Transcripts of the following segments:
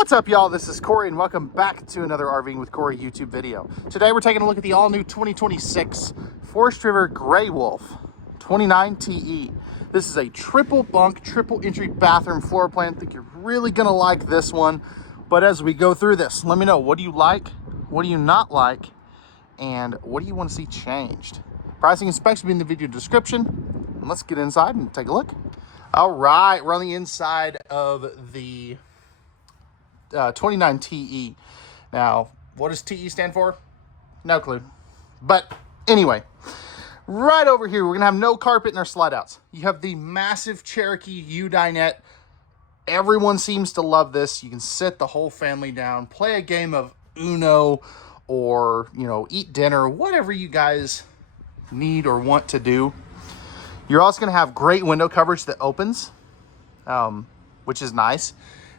What's up, y'all? This is Cory, and welcome back to another RVing with Cory YouTube video. Today, we're taking a look at the all-new 2026 Forest River Grey Wolf 29 TE. This is a triple bunk, triple entry bathroom floor plan. I think you're really gonna like this one. But as we go through this, let me know, what do you like? What do you not like? And what do you want to see changed? Pricing and specs will be in the video description. And let's get inside and take a look. All right, we're on the inside of the 29 TE. Now, what does TE stand for? No clue. But anyway, right over here, we're gonna have no carpet in our slide outs. You have the massive Cherokee U dinette. Everyone seems to love this. You can sit the whole family down, play a game of Uno, or, you know, eat dinner, whatever you guys need or want to do. You're also gonna have great window coverage that opens, which is nice.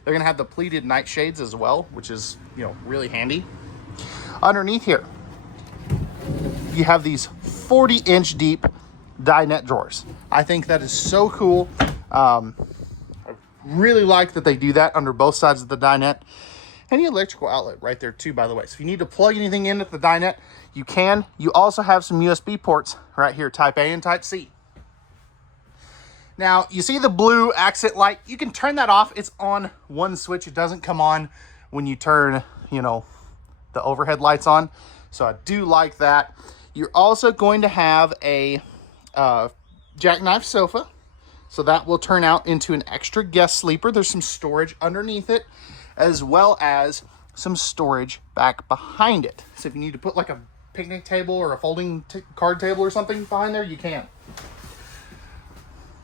They're gonna have the pleated nightshades as well, which is, you know, really handy. Underneath here, you have these 40-inch deep dinette drawers. I think that is so cool. I really like that they do that under both sides of the dinette. And the electrical outlet right there too, by the way. So if you need to plug anything in at the dinette, you can. You also have some USB ports right here, Type A and Type C. Now, you see the blue accent light? You can turn that off. It's on one switch. It doesn't come on when you turn, you know, the overhead lights on. So I do like that. You're also going to have a jackknife sofa. So that will turn out into an extra guest sleeper. There's some storage underneath it, as well as some storage back behind it. So if you need to put like a picnic table or a folding card table or something behind there, you can.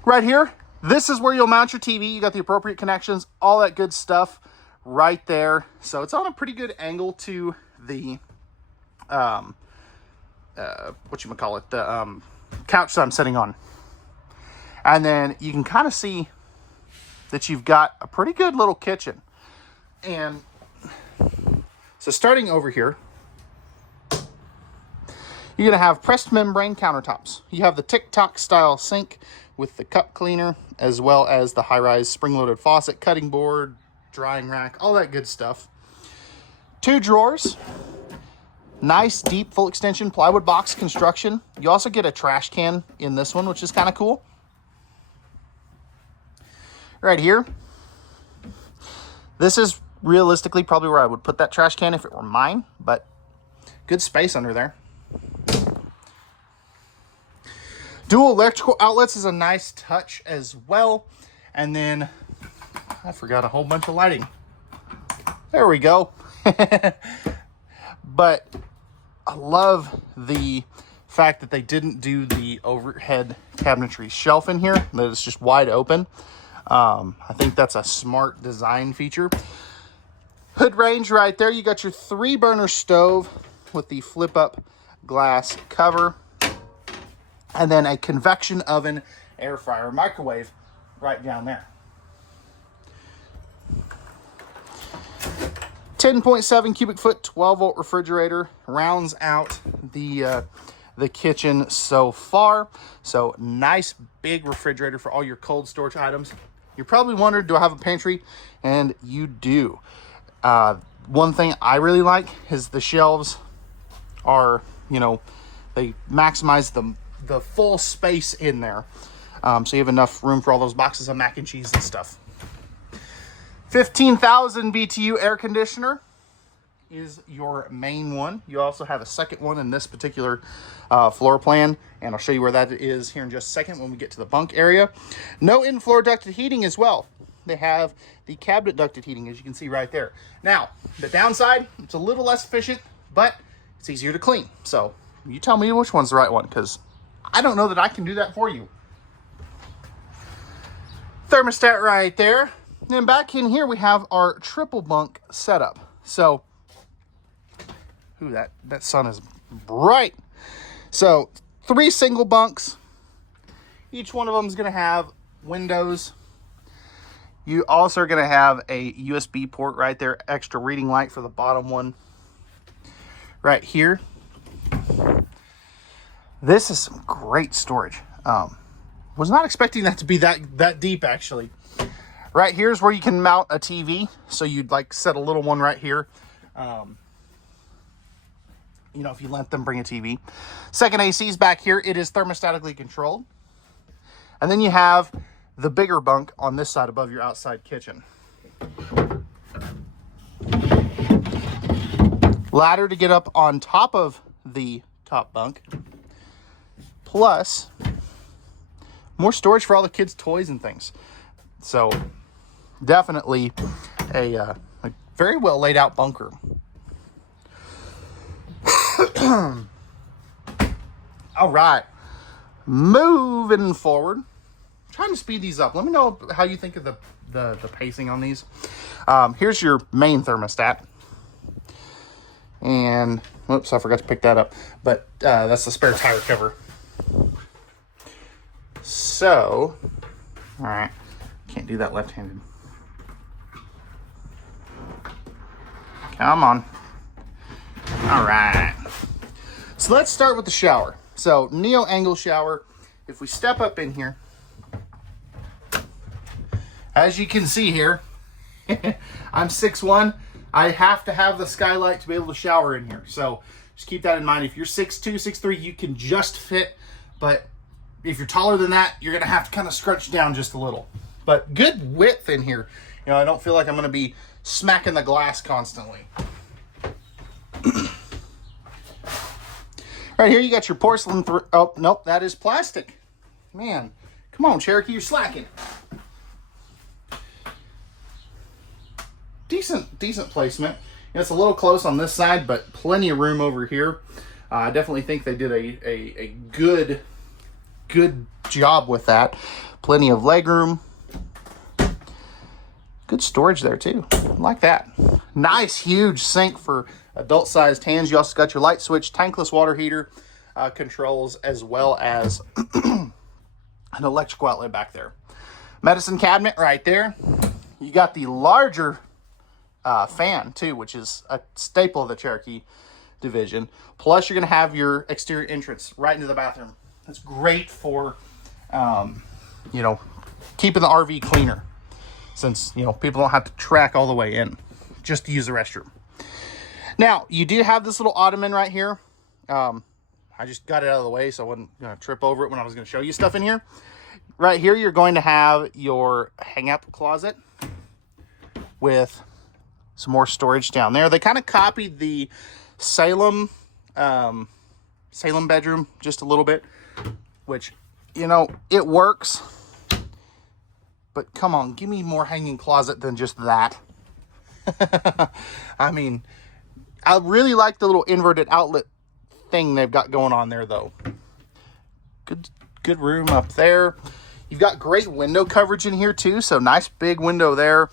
Right here, this is where you'll mount your TV. You got the appropriate connections, all that good stuff right there. So it's on a pretty good angle to the, the couch that I'm sitting on. And then you can kind of see that you've got a pretty good little kitchen. And so starting over here, you're going to have pressed membrane countertops. You have the TikTok style sink with the cup cleaner, as well as the high-rise spring-loaded faucet, cutting board, drying rack, all that good stuff. 2 drawers. Nice, deep, full extension plywood box construction. You also get a trash can in this one, which is kind of cool. Right here, this is realistically probably where I would put that trash can if it were mine, but good space under there. Dual electrical outlets is a nice touch as well. And then I forgot a whole bunch of lighting. There we go. But I love the fact that they didn't do the overhead cabinetry shelf in here, that it's just wide open. I think that's a smart design feature. Hood range right there. You got your 3-burner stove with the flip-up glass cover. And then a convection oven, air fryer, microwave right down there. 10.7 cubic foot, 12-volt refrigerator rounds out the kitchen so far. So nice big refrigerator for all your cold storage items. You're probably wondering, do I have a pantry? And you do. One thing I really like is the shelves are, you know, they maximize the full space in there. So you have enough room for all those boxes of mac and cheese and stuff. 15,000 BTU air conditioner is your main one. You also have a second one in this particular floor plan, and I'll show you where that is here in just a second when we get to the bunk area. No in-floor ducted heating as well. They have the cabinet ducted heating, as you can see right there. Now, the downside, it's a little less efficient, but it's easier to clean. So you tell me which one's the right one, because I don't know that I can do that for you. Thermostat right there. Then back in here, we have our triple bunk setup. So, ooh, that sun is bright. So 3 single bunks. Each one of them is going to have windows. You also are going to have a USB port right there, extra reading light for the bottom one. Right here. This is some great storage. Was not expecting that to be that deep, actually. Right here is where you can mount a TV. So you'd like set a little one right here. You know, if you let them bring a TV. Second AC is back here. It is thermostatically controlled. And then you have the bigger bunk on this side above your outside kitchen. Ladder to get up on top of the top bunk. Plus, more storage for all the kids' toys and things. So, definitely a very well laid out bunk room. All right, moving forward. I'm trying to speed these up. Let me know how you think of the pacing on these. Here's your main thermostat. And, whoops, I forgot to pick that up. But that's the spare tire cover. So, all right, can't do that left-handed. Come on. All right. So let's start with the shower. So neo angle shower. If we step up in here, as you can see here, I'm 6'1". I have to have the skylight to be able to shower in here. So just keep that in mind. If you're 6'2", 6'3", you can just fit. But if you're taller than that, you're going to have to kind of scrunch down just a little. But good width in here. You know, I don't feel like I'm going to be smacking the glass constantly. Right here, you got your porcelain. Oh, nope, that is plastic. Man, come on, Cherokee, you're slacking. Decent placement. You know, it's a little close on this side, but plenty of room over here. I definitely think they did a good job with that. Plenty of leg room. Good storage there too. I like that. Nice huge sink for adult-sized hands. You also got your light switch, tankless water heater controls, as well as an electrical outlet back there. Medicine cabinet right there. You got the larger fan too, which is a staple of the Cherokee division. Plus, you're going to have your exterior entrance right into the bathroom. That's great for, you know, keeping the RV cleaner, since, you know, people don't have to track all the way in just to use the restroom. Now, you do have this little ottoman right here. I just got it out of the way so I wasn't going to trip over it when I was going to show you stuff in here. Right here, you're going to have your hang-up closet with some more storage down there. They kind of copied the Salem bedroom just a little bit, which, you know, it works. But come on, give me more hanging closet than just that. I mean, I really like the little inverted outlet thing they've got going on there, though. Good room up there. You've got great window coverage in here, too. So nice big window there.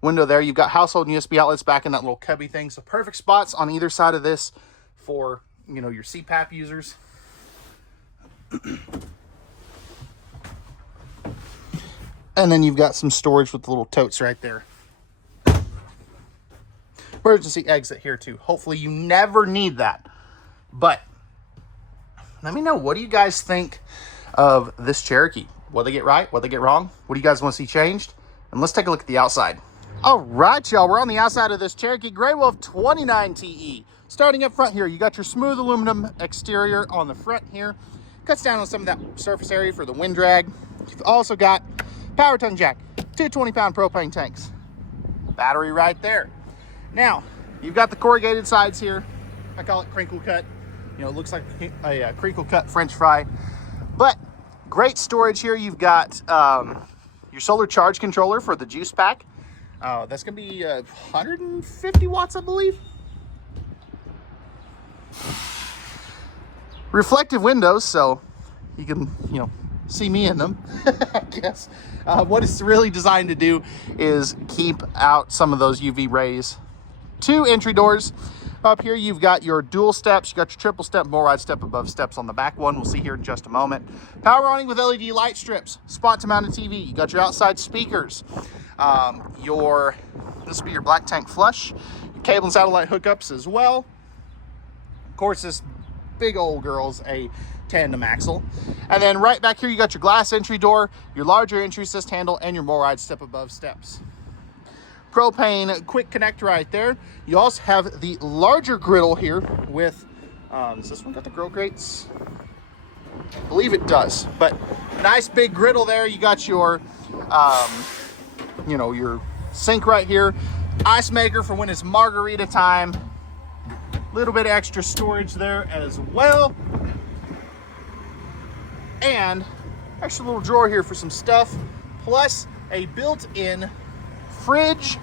You've got household and USB outlets back in that little cubby thing. So perfect spots on either side of this for, you know, your CPAP users. And then you've got some storage with the little totes right there. Emergency exit here too. Hopefully you never need that. But let me know, what do you guys think of this Cherokee? What they get right? What they get wrong? What do you guys want to see changed? And let's take a look at the outside. All right, y'all. We're on the outside of this Cherokee Grey Wolf 29 TE. Starting up front here, you got your smooth aluminum exterior on the front here. Cuts down on some of that surface area for the wind drag. You've also got power tongue jack, 2 20-pound propane tanks. Battery right there. Now, you've got the corrugated sides here. I call it crinkle cut. You know, it looks like a crinkle cut French fry. But great storage here. You've got your solar charge controller for the juice pack. That's going to be 150 watts, I believe. Reflective windows, so you can, you know, see me in them, I guess. What it's really designed to do is keep out some of those UV rays. 2 entry doors. Up here, you've got your dual steps. You got your triple step, more ride step above steps on the back one. We'll see here in just a moment. Power awning with LED light strips. Spot to mount a TV. You got your outside speakers. This will be your black tank flush. Your cable and satellite hookups as well. Of course, this big old girl's a tandem axle. And then right back here, you got your glass entry door, your larger entry assist handle, and your MORryde step above steps. Propane quick connect right there. You also have the larger griddle here with, does this one got the grill grates? I believe it does, but nice big griddle there. You got your, your sink right here, ice maker for when it's margarita time. A little bit of extra storage there as well. And extra little drawer here for some stuff, plus a built-in fridge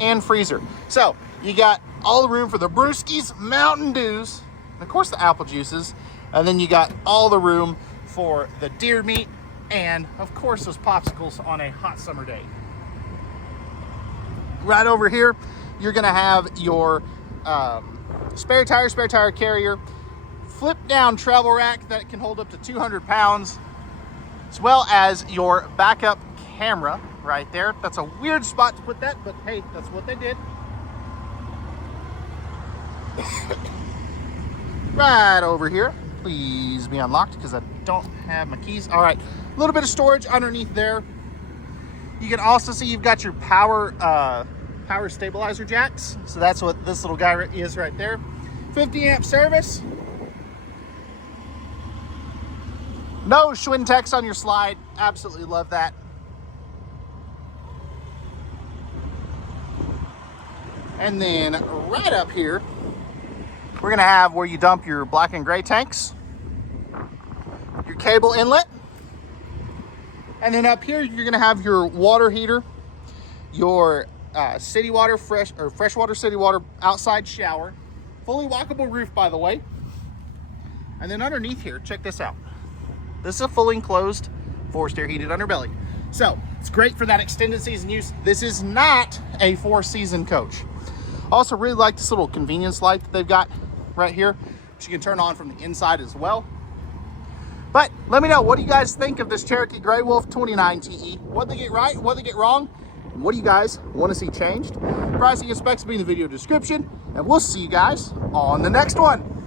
and freezer. So you got all the room for the brewskis, Mountain Dews, and of course the apple juices. And then you got all the room for the deer meat and of course those popsicles on a hot summer day. Right over here, you're gonna have your spare tire carrier, flip down travel rack that can hold up to 200 pounds, as well as your backup camera right there. That's a weird spot to put that, but hey, that's what they did. Right over here, please be unlocked because I don't have my keys. All right, a little bit of storage underneath there. You can also see you've got your power stabilizer jacks. So that's what this little guy is right there. 50 amp service. No Schwinn text on your slide. Absolutely love that. And then right up here, we're gonna have where you dump your black and gray tanks, your cable inlet, and then up here you're gonna have your water heater, your city water, freshwater city water outside shower, fully walkable roof, by the way. And then underneath here, check this out. This is a fully enclosed forced air heated underbelly. So it's great for that extended season use. This is not a 4-season coach. Also really like this little convenience light that they've got right here, which you can turn on from the inside as well. But let me know, what do you guys think of this Cherokee Grey Wolf 29 TE? What they get right, what they get wrong, and what do you guys want to see changed? Pricing and specs will be in the video description, and we'll see you guys on the next one.